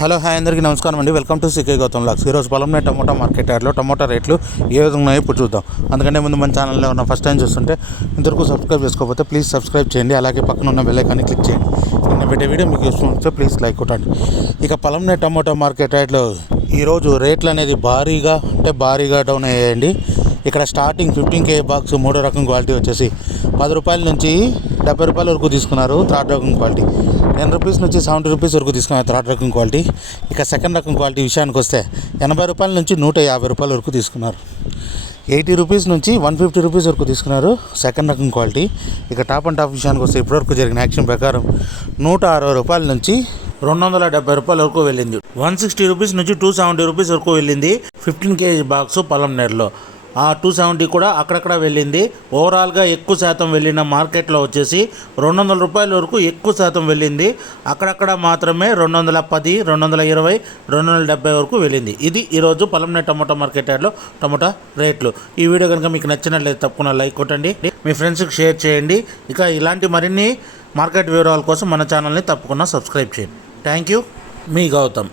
Hello hi అందరికీ నమస్కారం అండి. వెల్కమ్ టు సికే గౌతమ్ లాక్స్. ఈరోజు పొలంనే టమోటా మార్కెట్ యార్డ్లో టమోటా రేట్లు ఏ విధంగా ఉన్నాయో ఇప్పుడు చూద్దాం. అందుకంటే ముందు మన ఛానల్లో ఉన్న ఫస్ట్ టైం చూస్తుంటే ఇంతవరకు సబ్స్క్రైబ్ చేసుకోకపోతే ప్లీజ్ సబ్స్క్రైబ్ చేయండి. అలాగే పక్కన ఉన్న బెల్ ఐకాన్ని క్లిక్ చేయండి. నిన్న పెట్టే వీడియో మీకు ఇష్టం వస్తే ప్లీజ్ లైక్ కొట్టండి. ఇక పొలంనే టమోటా మార్కెట్ యార్డ్లో ఈరోజు రేట్లు అనేది భారీగా డౌన్ అయ్యాయండి. ఇక్కడ స్టార్టింగ్ 15 kg బాక్స్ మూడో రకం క్వాలిటీ వచ్చేసి 10 రూపాయల నుంచి 70 రూపాయల వరకు తీసుకున్నారు. థర్డ్ రకం క్వాలిటీ 10 రూపీస్ నుంచి 70 రూపీస్ వరకు తీసుకున్నారు థర్డ్ రకం క్వాలిటీ. ఇక సెకండ్ రకం క్వాలిటీ విషయానికి వస్తే 80 రూపాయల నుంచి 150 రూపాయల వరకు తీసుకున్నారు. 80 రూపీస్ నుంచి 150 రూపీస్ వరకు తీసుకున్నారు సెకండ్ రకం క్వాలిటీ. ఇక టాప్ అండ్ టాప్ విషయానికి వస్తే ఇప్పటివరకు జరిగిన యాక్షన్ ప్రకారం 160 రూపాయల నుంచి 270 రూపాయల వరకు వెళ్ళింది. 160 రూపీస్ నుంచి 270 రూపీస్ వరకు వెళ్ళింది 15 kg బాక్స్ పొలంనేరులో. ఆ 270 కూడా అక్కడక్కడ వెళ్ళింది. ఓవరాల్గా ఎక్కువ శాతం వెళ్ళిన మార్కెట్లో వచ్చేసి 200 రూపాయల వరకు ఎక్కువ శాతం వెళ్ళింది. అక్కడక్కడ మాత్రమే 210, 220, 270 వరకు వెళ్ళింది. ఇది ఈరోజు పొలంనే టమోటా మార్కెట్ యార్డ్లో టమోటా రేట్లు. ఈ వీడియో కనుక మీకు నచ్చినట్లయితే తప్పకుండా లైక్ కొట్టండి, మీ ఫ్రెండ్స్కి షేర్ చేయండి. ఇక ఇలాంటి మరిన్ని మార్కెట్ వివరాల కోసం మన ఛానల్ని తప్పకుండా సబ్స్క్రైబ్ చేయండి. థ్యాంక్ యూ, మీ గౌతమ్.